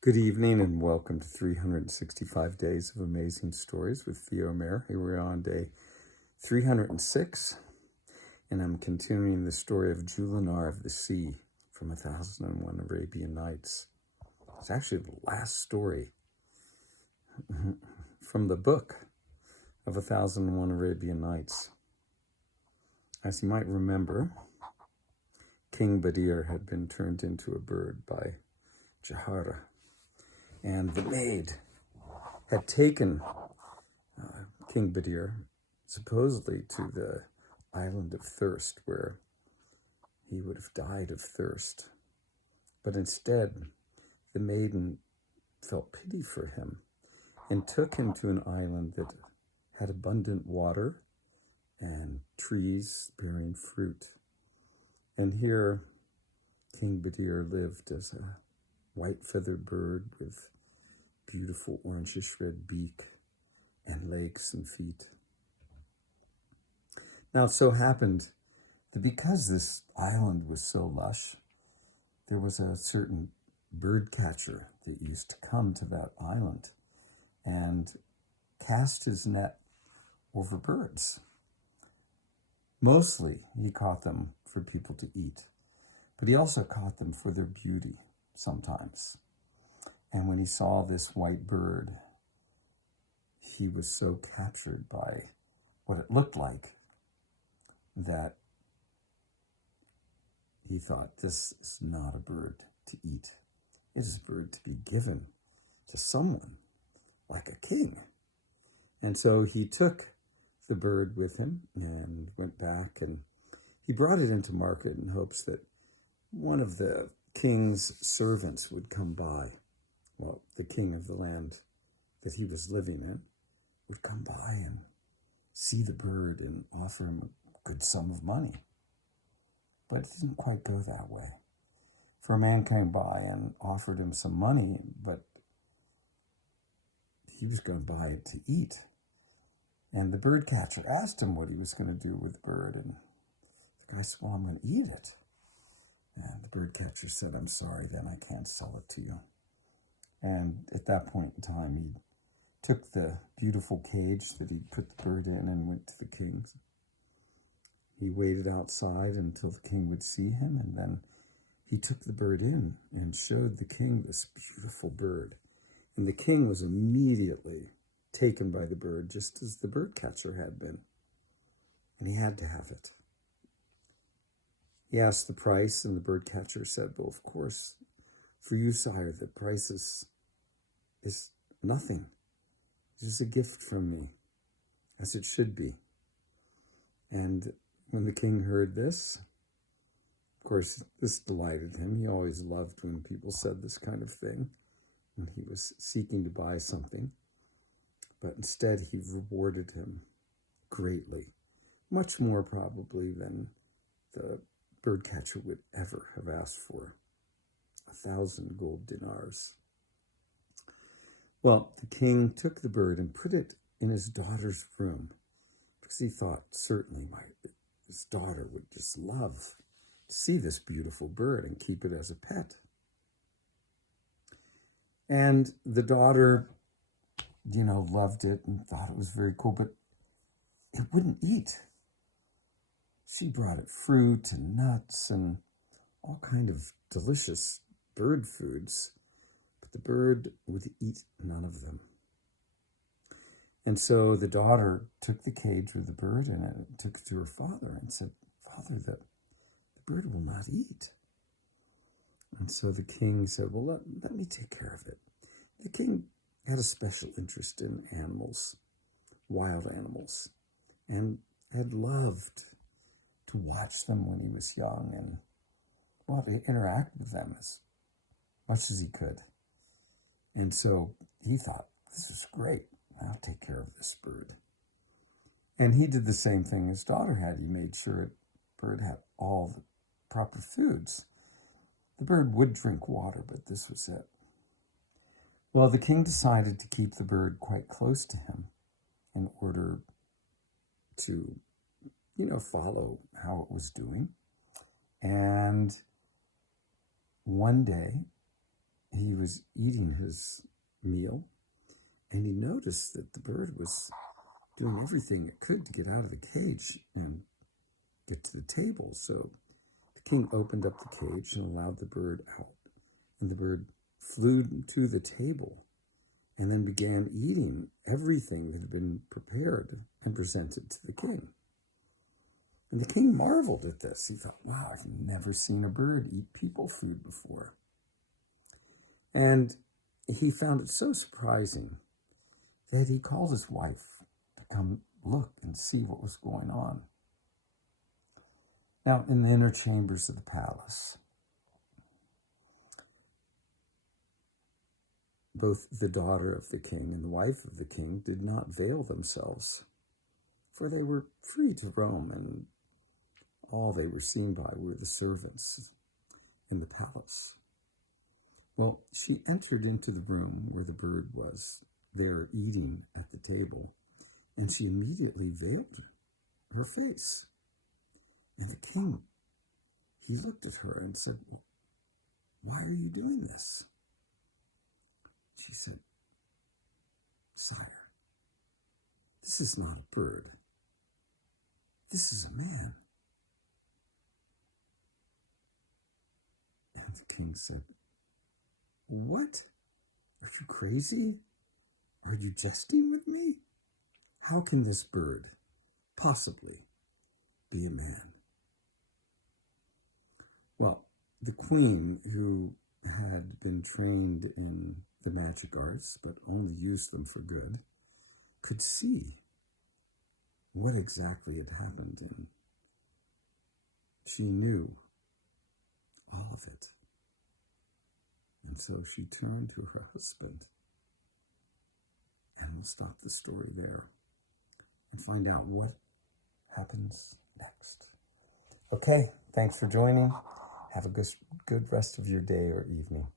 Good evening and welcome to 365 Days of Amazing Stories with Theo Mayer. Here we're on day 306, and I'm continuing the story of Jullanar of the Sea from 1001 Arabian Nights. It's actually the last story from the book of 1001 Arabian Nights. As you might remember, King Badir had been turned into a bird by Jahara, and the maid had taken King Badir supposedly to the island of thirst, where he would have died of thirst. But instead, the maiden felt pity for him and took him to an island that had abundant water and trees bearing fruit. And here, King Badir lived as a white feathered bird with beautiful orangish red beak and legs and feet. Now it so happened that because this island was so lush, there was a certain bird catcher that used to come to that island and cast his net over birds. Mostly he caught them for people to eat, but he also caught them for their beauty sometimes. And when he saw this white bird, he was so captured by what it looked like that he thought, this is not a bird to eat. It is a bird to be given to someone like a king. And so he took the bird with him and went back, and he brought it into market in hopes that one of the king's servants would come by. Well, the king of the land that he was living in would come by and see the bird and offer him a good sum of money. But it didn't quite go that way. For a man came by and offered him some money, but he was going to buy it to eat. And the bird catcher asked him what he was going to do with the bird, and the guy said, well, I'm going to eat it. And the bird catcher said, I'm sorry, then I can't sell it to you. And at that point in time, he took the beautiful cage that he'd put the bird in and went to the king. He waited outside until the king would see him, and then he took the bird in and showed the king this beautiful bird. And the king was immediately taken by the bird, just as the bird catcher had been. And he had to have it. He asked the price, and the bird catcher said, well, of course, for you, sire, the price is nothing. It is a gift from me, as it should be. And when the king heard this, of course, this delighted him. He always loved when people said this kind of thing, when he was seeking to buy something. But instead, he rewarded him greatly, much more probably than the bird catcher would ever have asked for. 1,000 gold dinars. Well, the king took the bird and put it in his daughter's room, because he thought certainly his daughter would just love to see this beautiful bird and keep it as a pet. And the daughter, loved it and thought it was very cool, but it wouldn't eat. She brought it fruit and nuts and all kind of delicious bird foods, but the bird would eat none of them. And so the daughter took the cage with the bird and took it to her father and said, Father, the bird will not eat. And so the king said, well, let me take care of it. The king had a special interest in animals, wild animals, and had loved to watch them when he was young and to interact with them as much as he could. And so he thought, this is great. I'll take care of this bird. And he did the same thing his daughter had. He made sure the bird had all the proper foods. The bird would drink water, but this was it. Well, the king decided to keep the bird quite close to him in order to, follow how it was doing. And one day, he was eating his meal, and he noticed that the bird was doing everything it could to get out of the cage and get to the table. So the king opened up the cage and allowed the bird out. And the bird flew to the table and then began eating everything that had been prepared and presented to the king. And the king marveled at this. He thought, wow, I've never seen a bird eat people food before. And he found it so surprising that he called his wife to come look and see what was going on. Now, in the inner chambers of the palace, both the daughter of the king and the wife of the king did not veil themselves, for they were free to roam, and all they were seen by were the servants in the palace. Well, she entered into the room where the bird was there eating at the table, and she immediately veiled her face. And the king, he looked at her and said, well, why are you doing this? She said, sire, this is not a bird. This is a man. And the king said, what? Are you crazy? Are you jesting with me? How can this bird possibly be a man? Well, the queen, who had been trained in the magic arts, but only used them for good, could see what exactly had happened, and she knew all of it. And so she turned to her husband, and we'll stop the story there and find out what happens next. Okay, thanks for joining. Have a good rest of your day or evening.